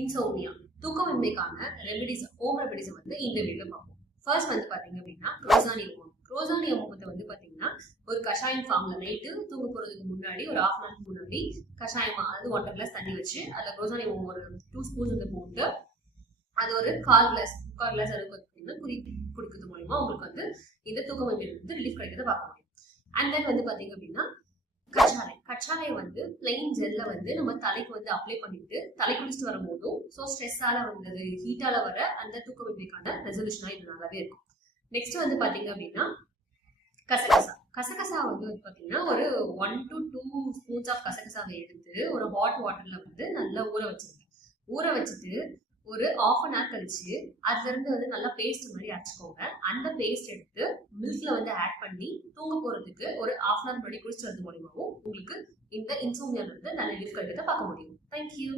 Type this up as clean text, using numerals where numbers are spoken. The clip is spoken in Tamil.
இன்சோம்னியா தூக்கமின்மைக்கான ரெமெடிஸ் ஹோம் ரெமெடிஸ் வந்து இந்த வீடியோ பார்ப்போம். ஃபர்ஸ்ட் வந்து பாத்தீங்க அப்படின்னா ரோசானியா ஹோமத்தை வந்து பாத்தீங்கன்னா ஒரு கஷாயம் ஃபார்ம்ல நைட்டு தூங்க போறதுக்கு முன்னாடி ஒரு ஹாஃப் அன் முன்னாடி கஷாயமா அது 1.5 கிளாஸ் தண்ணி வச்சு அதுல ரோசானியா ஹோமம் ஒரு 2 ஸ்பூன்ஸ் வந்து போட்டு அது ஒரு 1/4 கிளாஸ் அளவுக்கு பார்த்தீங்கன்னா குடிக்கிறது மூலமா உங்களுக்கு வந்து இந்த தூக்கமின்மையில வந்து ரிலீஃப் கிடைக்கிறத பார்க்க முடியும். அண்ட் தென் வந்து பாத்தீங்க அப்படின்னா கற்றாழை வந்து பிளைன் ஜெல்ல வந்து நம்ம தலைக்கு வந்து அப்ளை பண்ணிட்டு தலை குளிச்சுட்டு வரும்போதும் ஸோ ஸ்ட்ரெஸ்ஸால வந்தது ஹீட்டால வர அந்த தூக்கமின்மைக்கான ரெசல்யூஷனா இது நல்லாவே இருக்கும். நெக்ஸ்ட் வந்து பாத்தீங்க அப்படின்னா கசகசா வந்து பாத்தீங்கன்னா ஒரு 1 to 2 ஸ்பூன்ஸ் ஆஃப் கசகசாவை எடுத்து ஒரு ஹாட் வாட்டர்ல வந்து நல்லா ஊற வச்சுட்டு ஒரு ½ an hour கழிச்சு அதுல இருந்து வந்து நல்லா பேஸ்ட் மாதிரி அரைச்சுக்கோங்க. அந்த பேஸ்ட் எடுத்து மில்க்ல வந்து ஆட் பண்ணி தூங்க போறதுக்கு ஒரு ½ an hour முன்னாடி குடிச்சு வரது மூலியமாவும் உங்களுக்கு இந்த இன்சோம்னியால இருந்து நல்ல ரிலீஃப் கிடைக்கிறத பார்க்க முடியும். தேங்க்யூ.